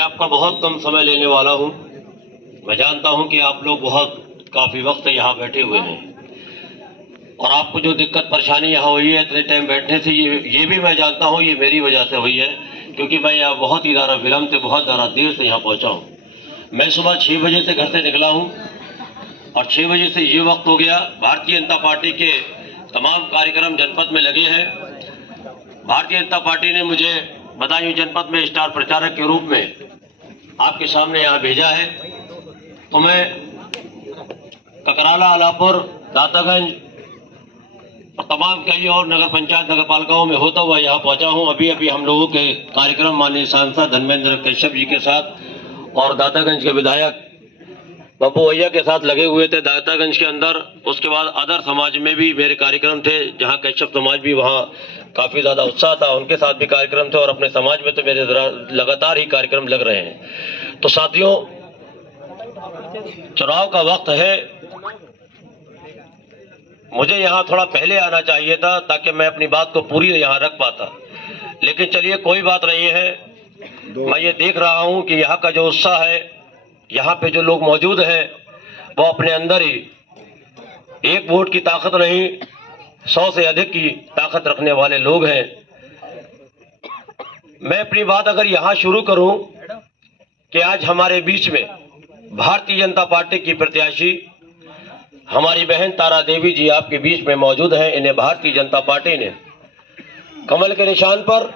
आपका बहुत कम समय लेने वाला हूं। मैं जानता हूं कि आप लोग काफ़ी वक्त से यहाँ बैठे हुए हैं और आपको जो दिक्कत परेशानी यहाँ हुई है इतने टाइम बैठने से, ये भी मैं जानता हूँ ये मेरी वजह से हुई है, क्योंकि मैं यहाँ बहुत ही ज़्यादा विलम्ब से, बहुत ज़्यादा देर से यहाँ पहुँचा हूँ। मैं सुबह 6 बजे से घर से निकला हूँ और 6 बजे से ये वक्त हो गया। भारतीय जनता पार्टी के तमाम कार्यक्रम जनपद में लगे हैं। भारतीय जनता पार्टी ने मुझे बदायूं जनपद में स्टार प्रचारक के रूप में आपके सामने यहाँ भेजा है, तो मैं ककराला, आलापुर, दातागंज और तमाम कई और नगर पंचायत, नगर पालिकाओं में होता हुआ यहाँ पहुँचा हूँ। अभी हम लोगों के कार्यक्रम माननीय सांसद धर्मेंद्र कश्यप जी के साथ और दातागंज के विधायक बाबू भैया के साथ लगे हुए थे दातागंज के अंदर। उसके बाद अदर समाज में भी मेरे कार्यक्रम थे, जहाँ कश्यप समाज भी वहाँ काफ़ी ज़्यादा उत्साह था, उनके साथ भी कार्यक्रम थे और अपने समाज में तो मेरे लगातार ही कार्यक्रम लग रहे हैं। तो साथियों, चुनाव का वक्त है, मुझे यहाँ थोड़ा पहले आना चाहिए था ताकि मैं अपनी बात को पूरी यहाँ रख पाता, लेकिन चलिए कोई बात नहीं है। मैं ये देख रहा हूँ कि यहाँ का जो उत्साह है, यहाँ पे जो लोग मौजूद हैं वो अपने अंदर ही एक वोट की ताकत नहीं, 100 से अधिक की ताकत रखने वाले लोग हैं। मैं अपनी बात अगर यहाँ शुरू करूं कि आज हमारे बीच में भारतीय जनता पार्टी की प्रत्याशी हमारी बहन तारा देवी जी आपके बीच में मौजूद हैं। इन्हें भारतीय जनता पार्टी ने कमल के निशान पर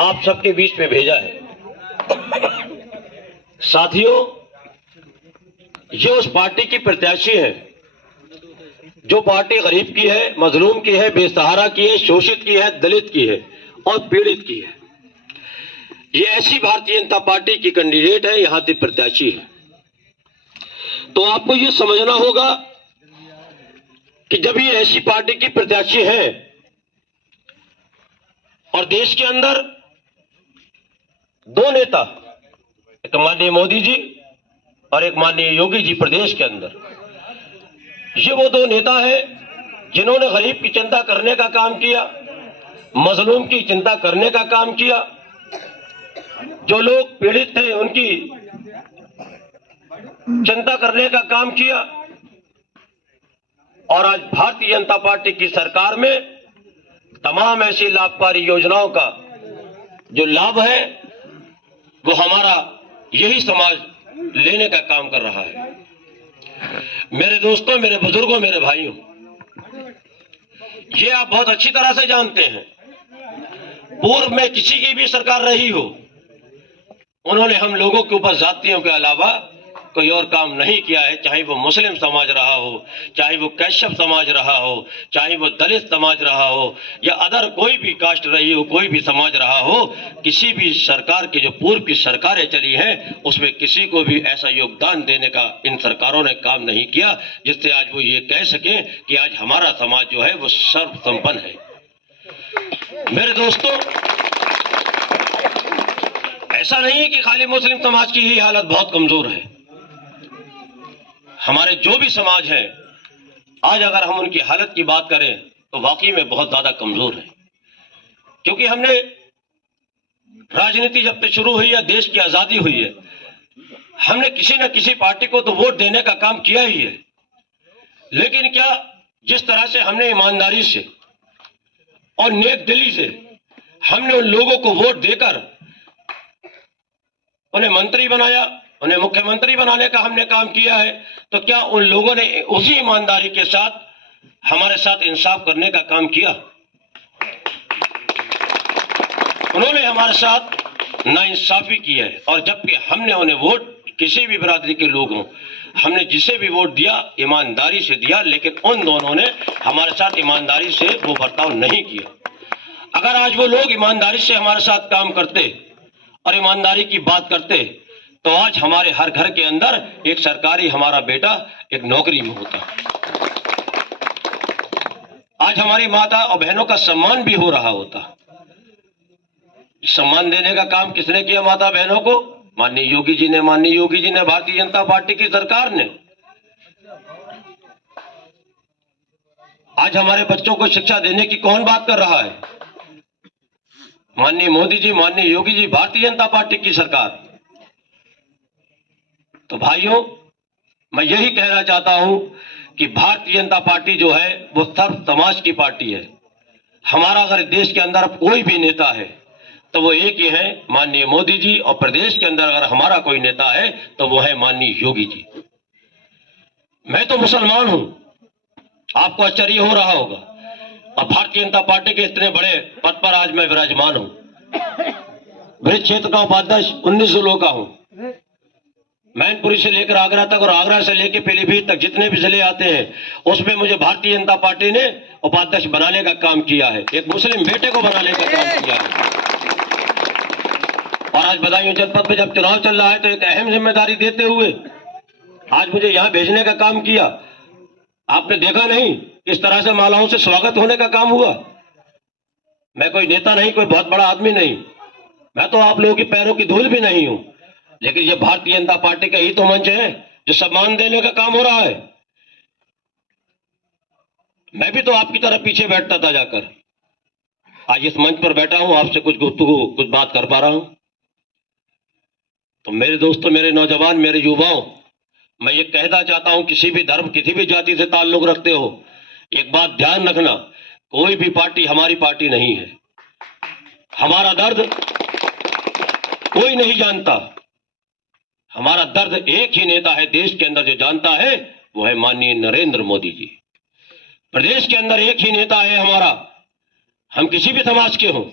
आप सबके बीच में भेजा है। साथियों, ये उस पार्टी की प्रत्याशी है जो पार्टी गरीब की है, मजलूम की है, बेसहारा की है, शोषित की है, दलित की है और पीड़ित की है। ये ऐसी भारतीय जनता पार्टी की कैंडिडेट है, यहां की प्रत्याशी है। तो आपको ये समझना होगा कि जब ये ऐसी पार्टी की प्रत्याशी है और देश के अंदर दो नेता, एक माननीय मोदी जी और एक माननीय योगी जी प्रदेश के अंदर, ये वो दो नेता हैं जिन्होंने गरीब की चिंता करने का काम किया, मजलूम की चिंता करने का काम किया, जो लोग पीड़ित थे उनकी चिंता करने का काम किया। और आज भारतीय जनता पार्टी की सरकार में तमाम ऐसी लाभकारी योजनाओं का जो लाभ है वो हमारा यही समाज लेने का काम कर रहा है। मेरे दोस्तों, मेरे बुजुर्गों, मेरे भाइयों, ये आप बहुत अच्छी तरह से जानते हैं, पूर्व में किसी की भी सरकार रही हो, उन्होंने हम लोगों के ऊपर जातियों के अलावा कोई और काम नहीं किया है। चाहे वो मुस्लिम समाज रहा हो, चाहे वो कश्यप समाज रहा हो, चाहे वो दलित समाज रहा हो या अदर कोई भी कास्ट रही हो, कोई भी समाज रहा हो, किसी भी सरकार की जो पूर्व की सरकारें चली हैं उसमें किसी को भी ऐसा योगदान देने का इन सरकारों ने काम नहीं किया जिससे आज वो ये कह सकें कि आज हमारा समाज जो है वो सर्वसंपन्न है। मेरे दोस्तों, ऐसा नहीं है कि खाली मुस्लिम समाज की ही हालत बहुत कमजोर है। हमारे जो भी समाज है आज अगर हम उनकी हालत की बात करें तो वाकई में बहुत ज्यादा कमजोर है, क्योंकि हमने राजनीति जब से शुरू हुई है, देश की आजादी हुई है, हमने किसी न किसी पार्टी को तो वोट देने का काम किया ही है। लेकिन क्या जिस तरह से हमने ईमानदारी से और नेक दिली से हमने उन लोगों को वोट देकर उन्हें मंत्री बनाया, उन्हें मुख्यमंत्री बनाने का हमने काम किया है, तो क्या उन लोगों ने उसी ईमानदारी के साथ हमारे साथ इंसाफ करने का काम किया? उन्होंने हमारे साथ नाइंसाफी की है। और जबकि हमने उन्हें वोट, किसी भी बिरादरी के लोग हों, हमने जिसे भी वोट दिया ईमानदारी से दिया, लेकिन उन दोनों ने हमारे साथ ईमानदारी से वो बर्ताव नहीं किया। अगर आज वो लोग ईमानदारी से हमारे साथ काम करते और ईमानदारी की बात करते तो आज हमारे हर घर के अंदर एक सरकारी हमारा बेटा एक नौकरी में होता। आज हमारी माता और बहनों का सम्मान भी हो रहा होता। सम्मान देने का काम किसने किया माता बहनों को? माननीय योगी जी ने, माननीय योगी जी ने, भारतीय जनता पार्टी की सरकार ने। आज हमारे बच्चों को शिक्षा देने की कौन बात कर रहा है? माननीय मोदी जी, माननीय योगी जी, भारतीय जनता पार्टी की सरकार। तो भाइयों, मैं यही कहना चाहता हूं कि भारतीय जनता पार्टी जो है वो सर्व समाज की पार्टी है। हमारा अगर देश के अंदर कोई भी नेता है तो वो एक ही है, माननीय मोदी जी, और प्रदेश के अंदर अगर हमारा कोई नेता है तो वो है माननीय योगी जी। मैं तो मुसलमान हूं, आपको आश्चर्य हो रहा होगा, और भारतीय जनता पार्टी के इतने बड़े पद पर आज मैं विराजमान हूं। ब्रिज क्षेत्र का उपाध्यक्ष 19 जिलों का हूं। मैनपुरी से लेकर आगरा तक और आगरा से लेकर पीलीभीत तक जितने भी जिले आते हैं उसमें मुझे भारतीय जनता पार्टी ने उपाध्यक्ष बनाने का काम किया है, एक मुस्लिम बेटे को बनाने का काम किया है। और आज बदायूं जनपद में जब चुनाव चल रहा है तो एक अहम जिम्मेदारी देते हुए आज मुझे यहां भेजने का काम किया। आपने देखा नहीं किस तरह से मालाओं से स्वागत होने का काम हुआ। मैं कोई नेता नहीं, कोई बहुत बड़ा आदमी नहीं, मैं तो आप लोगों के पैरों की धूल भी नहीं हूं, लेकिन ये भारतीय जनता पार्टी का ही तो मंच है जो सम्मान देने का काम हो रहा है। मैं भी तो आपकी तरह पीछे बैठता था जाकर, आज इस मंच पर बैठा हूं, आपसे कुछ गुफ्तगू कुछ बात कर पा रहा हूं। तो मेरे दोस्तों, मेरे नौजवान, मेरे युवाओं, मैं ये कहना चाहता हूं, किसी भी धर्म किसी भी जाति से ताल्लुक रखते हो, एक बात ध्यान रखना, कोई भी पार्टी हमारी पार्टी नहीं है। हमारा दर्द कोई नहीं जानता, हमारा दर्द एक ही नेता है देश के अंदर जो जानता है, वो है माननीय नरेंद्र मोदी जी। प्रदेश के अंदर एक ही नेता है हमारा, हम किसी भी समाज के हों,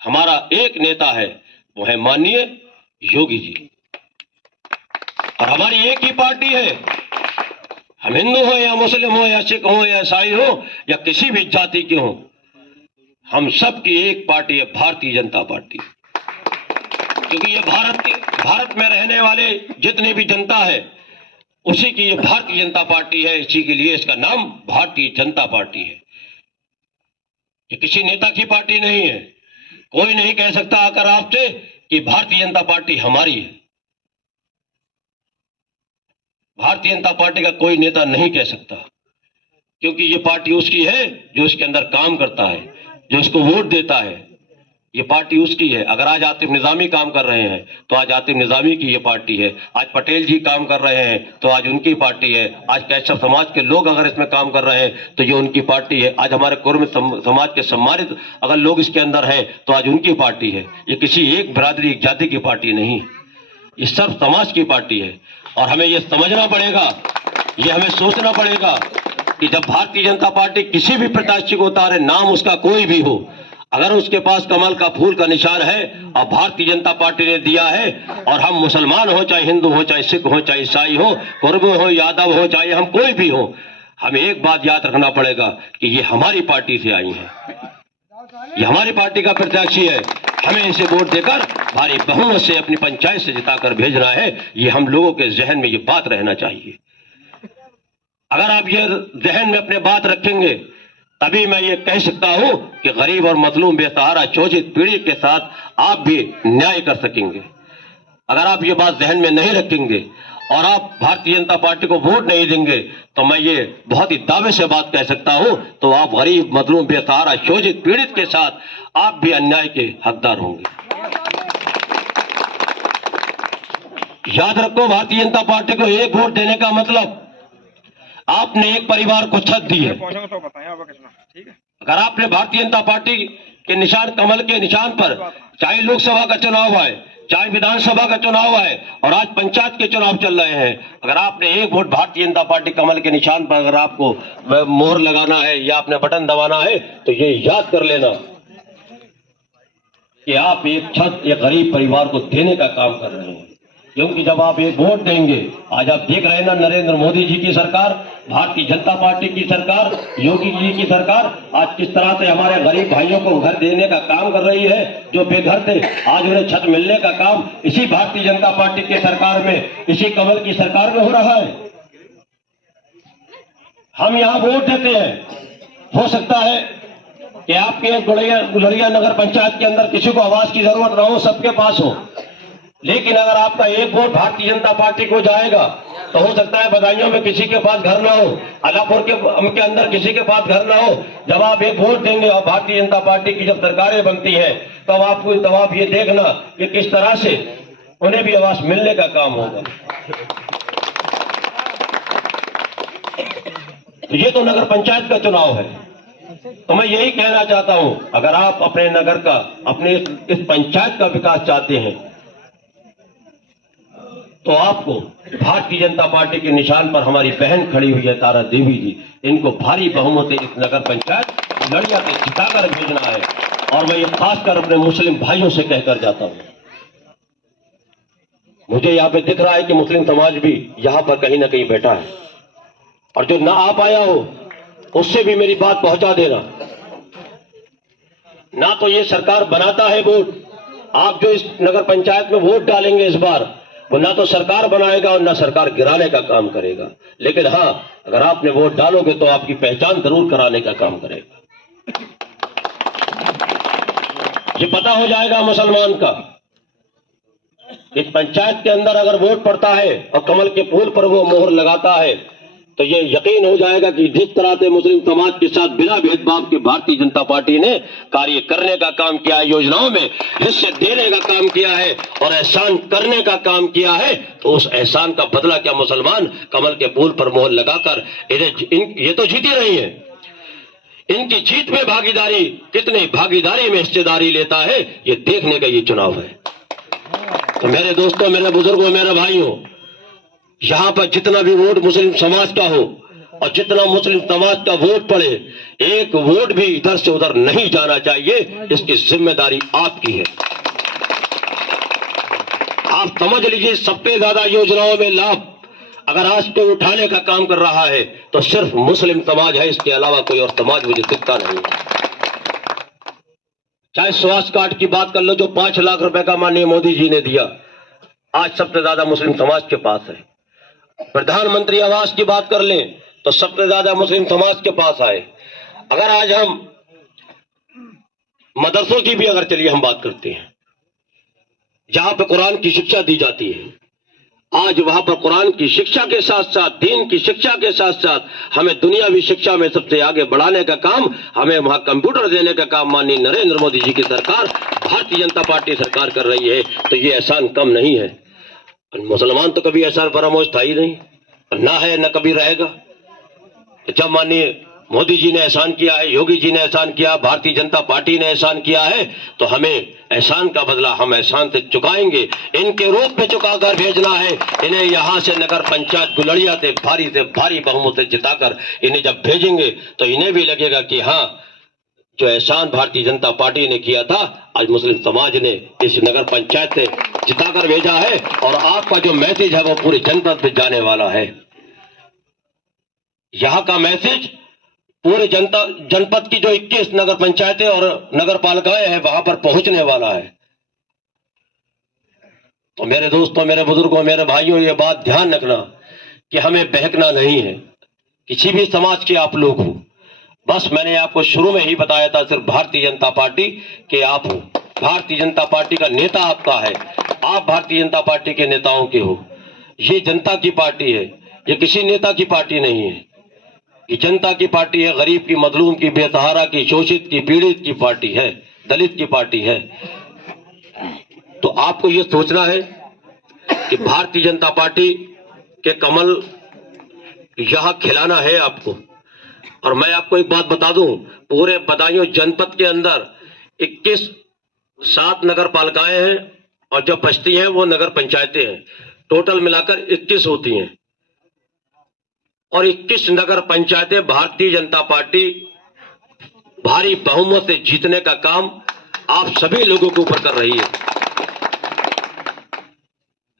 हमारा एक नेता है, वो है माननीय योगी जी। और हमारी एक ही पार्टी है, हम हिंदू हो या मुस्लिम हो या सिख हो या ईसाई हो या किसी भी जाति के हो, हम सब की एक पार्टी है, भारतीय जनता पार्टी। क्योंकि ये भारत में रहने वाले जितने भी जनता है उसी की ये भारतीय जनता पार्टी है, इसी के लिए इसका नाम भारतीय जनता पार्टी है। ये किसी नेता की पार्टी नहीं है। कोई नहीं कह सकता आकर आपसे कि भारतीय जनता पार्टी हमारी है। भारतीय जनता पार्टी का कोई नेता नहीं कह सकता, क्योंकि ये पार्टी उसकी है जो उसके अंदर काम करता है, जो उसको वोट देता है। ये पार्टी उसकी है। अगर आज आतिफ निजामी काम कर रहे हैं तो आज आतिफ निजामी की ये पार्टी है। आज पटेल जी काम कर रहे हैं तो आज उनकी पार्टी है। आज कैशव समाज के लोग अगर इसमें काम कर रहे हैं तो ये उनकी पार्टी है। आज हमारे कुर्म समाज के सम्मानित अगर लोग इसके अंदर हैं तो आज उनकी पार्टी है। ये किसी एक बिरादरी एक जाति की पार्टी नहीं, ये सर्व समाज की पार्टी है। और हमें ये समझना पड़ेगा, ये हमें सोचना पड़ेगा कि जब भारतीय जनता पार्टी किसी भी प्रत्याशी को उतारे, नाम उसका कोई भी हो, अगर उसके पास कमल का फूल का निशान है और भारतीय जनता पार्टी ने दिया है, और हम मुसलमान हो, चाहे हिंदू हो, चाहे सिख हो, चाहे ईसाई हो, कुर्म हो, यादव हो, चाहे हम कोई भी हो, हमें एक बात याद रखना पड़ेगा कि ये हमारी पार्टी से आई है, ये हमारी पार्टी का प्रत्याशी है। हमें इसे वोट देकर भारी बहुमत से अपनी पंचायत से जिताकर भेजना है। ये हम लोगों के जहन में ये बात रहना चाहिए। अगर आप ये जहन में अपने बात रखेंगे तभी मैं ये कह सकता हूं कि गरीब और मजलूम बेसहारा शोषित पीढ़ी के साथ आप भी न्याय कर सकेंगे। अगर आप ये बात जहन में नहीं रखेंगे और आप भारतीय जनता पार्टी को वोट नहीं देंगे तो मैं ये बहुत ही दावे से बात कह सकता हूं, तो आप गरीब मजलूम बेसहारा शोषित पीड़ित के साथ आप भी अन्याय के हकदार होंगे। याद रखो, भारतीय जनता पार्टी को एक वोट देने का मतलब आपने एक परिवार को छत दी है। अगर आपने भारतीय जनता पार्टी के निशान, कमल के निशान पर, चाहे लोकसभा का चुनाव है, चाहे विधानसभा का चुनाव है और आज पंचायत के चुनाव चल रहे हैं, अगर आपने एक वोट भारतीय जनता पार्टी कमल के निशान पर अगर आपको मोहर लगाना है या आपने बटन दबाना है तो ये याद कर लेना कि आप एक छत एक गरीब परिवार को देने का काम कर रहे हैं। क्योंकि जब आप एक वोट देंगे, आज आप देख रहे हैं ना, नरेंद्र मोदी जी की सरकार, भारतीय जनता पार्टी की सरकार, योगी जी की सरकार आज किस तरह से हमारे गरीब भाइयों को घर देने का काम कर रही है। जो बेघर थे आज उन्हें छत मिलने का काम इसी भारतीय जनता पार्टी की सरकार में, इसी कमल की सरकार में हो रहा है। हम यहाँ वोट देते हैं। हो सकता है कि आपके गुलरिया नगर पंचायत के अंदर किसी को आवास की जरूरत ना हो, सबके पास हो, लेकिन अगर आपका एक वोट भारतीय जनता पार्टी को जाएगा तो हो सकता है बदायूं में किसी के पास घर ना हो, अलापुर के अंदर किसी के पास घर ना हो। जब आप एक वोट देंगे और भारतीय जनता पार्टी की जब सरकारें बनती हैं तब आप ये देखना कि किस तरह से उन्हें भी आवास मिलने का काम होगा। तो ये तो नगर पंचायत का चुनाव है। तो मैं यही कहना चाहता हूं, अगर आप अपने नगर का, अपने इस पंचायत का विकास चाहते हैं तो आपको भारतीय जनता पार्टी के निशान पर हमारी बहन खड़ी हुई है तारा देवी जी, इनको भारी बहुमत से इस नगर पंचायत लड़िया से जिताकर भेजना है। और मैं ये खासकर अपने मुस्लिम भाइयों से कहकर जाता हूं, मुझे यहाँ पे दिख रहा है कि मुस्लिम समाज भी यहाँ पर कहीं ना कहीं बैठा है, और जो ना आ पाया हो उससे भी मेरी बात पहुंचा देना। ना तो ये सरकार बनाता है वोट, आप जो इस नगर पंचायत में वोट डालेंगे इस बार, वो ना तो सरकार बनाएगा और ना सरकार गिराने का काम करेगा। लेकिन हां, अगर आपने वोट डालोगे तो आपकी पहचान जरूर कराने का काम करेगा। ये पता हो जाएगा मुसलमान का, इस पंचायत के अंदर अगर वोट पड़ता है और कमल के फूल पर वो मोहर लगाता है तो ये यकीन हो जाएगा कि जिस तरह से मुस्लिम समाज के साथ बिना भेदभाव के भारतीय जनता पार्टी ने कार्य करने का काम किया है, योजनाओं में हिस्से देने का काम किया है और एहसान करने का काम किया है, तो उस एहसान का बदला क्या मुसलमान कमल के फूल पर मोहर लगाकर ये तो जीती रही है, इनकी जीत में भागीदारी, कितने भागीदारी में हिस्सेदारी लेता है, ये देखने का ये चुनाव है। तो मेरे दोस्तों, मेरे बुजुर्गों, मेरे भाइयों, यहां पर जितना भी वोट मुस्लिम समाज का हो और जितना मुस्लिम समाज का वोट पड़े, एक वोट भी इधर से उधर नहीं जाना चाहिए, इसकी जिम्मेदारी आपकी है। आप समझ लीजिए, सबसे ज्यादा योजनाओं में लाभ अगर आज कोई उठाने का काम कर रहा है तो सिर्फ मुस्लिम समाज है, इसके अलावा कोई और समाज मुझे दिखता नहीं है। चाहे स्वास्थ्य कार्ड की बात कर लो, जो 5 लाख रुपए का माननीय मोदी जी ने दिया, आज सबसे ज्यादा मुस्लिम समाज के पास है। प्रधानमंत्री आवास की बात कर लें तो सबसे ज्यादा मुस्लिम समाज के पास आए। अगर आज हम मदरसों की भी अगर चलिए हम बात करते हैं, जहां पर कुरान की शिक्षा दी जाती है, आज वहां पर कुरान की शिक्षा के साथ साथ, दीन की शिक्षा के साथ साथ हमें दुनियावी शिक्षा में सबसे आगे बढ़ाने का काम, हमें वहां कंप्यूटर देने का काम माननीय नरेंद्र मोदी जी की सरकार, भारतीय जनता पार्टी सरकार कर रही है। तो ये एहसान कम नहीं है। मुसलमान तो कभी एहसान फरामोश था ही नहीं, ना है न कभी रहेगा। जब माननीय मोदी जी ने एहसान किया है, योगी जी ने एहसान किया, भारतीय जनता पार्टी ने एहसान किया है, तो हमें एहसान का बदला हम एहसान से चुकाएंगे, इनके रूप में चुकाकर भेजना है। इन्हें यहां से नगर पंचायत गुलड़िया से भारी बहुमत से जिताकर इन्हें जब भेजेंगे तो इन्हें भी लगेगा कि हाँ, जो एहसान भारतीय जनता पार्टी ने किया था, आज मुस्लिम समाज ने इस नगर पंचायत से जिताकर भेजा है। और आपका जो मैसेज है वो पूरे जनपद पे जाने वाला है। यहां का मैसेज पूरे जनपद की जो 21 नगर पंचायतें और नगर पालिकाएं हैं वहां पर पहुंचने वाला है। तो मेरे दोस्तों, मेरे बुजुर्गों, मेरे भाइयों, ये बात ध्यान रखना कि हमें बहकना नहीं है, किसी भी समाज के आप लोग हो। बस मैंने आपको शुरू में ही बताया था, सिर्फ भारतीय जनता पार्टी के आप हो, भारतीय जनता पार्टी का नेता आपका है, आप भारतीय जनता पार्टी के नेताओं के हो। ये जनता की पार्टी है, ये किसी नेता की पार्टी नहीं है। ये जनता की पार्टी है, गरीब की, मजलूम की, बेसहारा की, शोषित की, पीड़ित की पार्टी है, दलित की पार्टी है। तो आपको ये सोचना है कि भारतीय जनता पार्टी के कमल यहां खिलाना है आपको। और मैं आपको एक बात बता दूं, पूरे बदायूं जनपद के अंदर 7 नगर पालिकाएं हैं और जो बचती हैं वो नगर पंचायतें हैं। टोटल मिलाकर 21 होती हैं और 21 नगर पंचायतें भारतीय जनता पार्टी भारी बहुमत से जीतने का काम आप सभी लोगों के ऊपर कर रही है।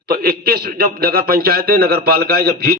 तो 21 जब नगर पंचायतें, नगर पालिकाएं जब जीत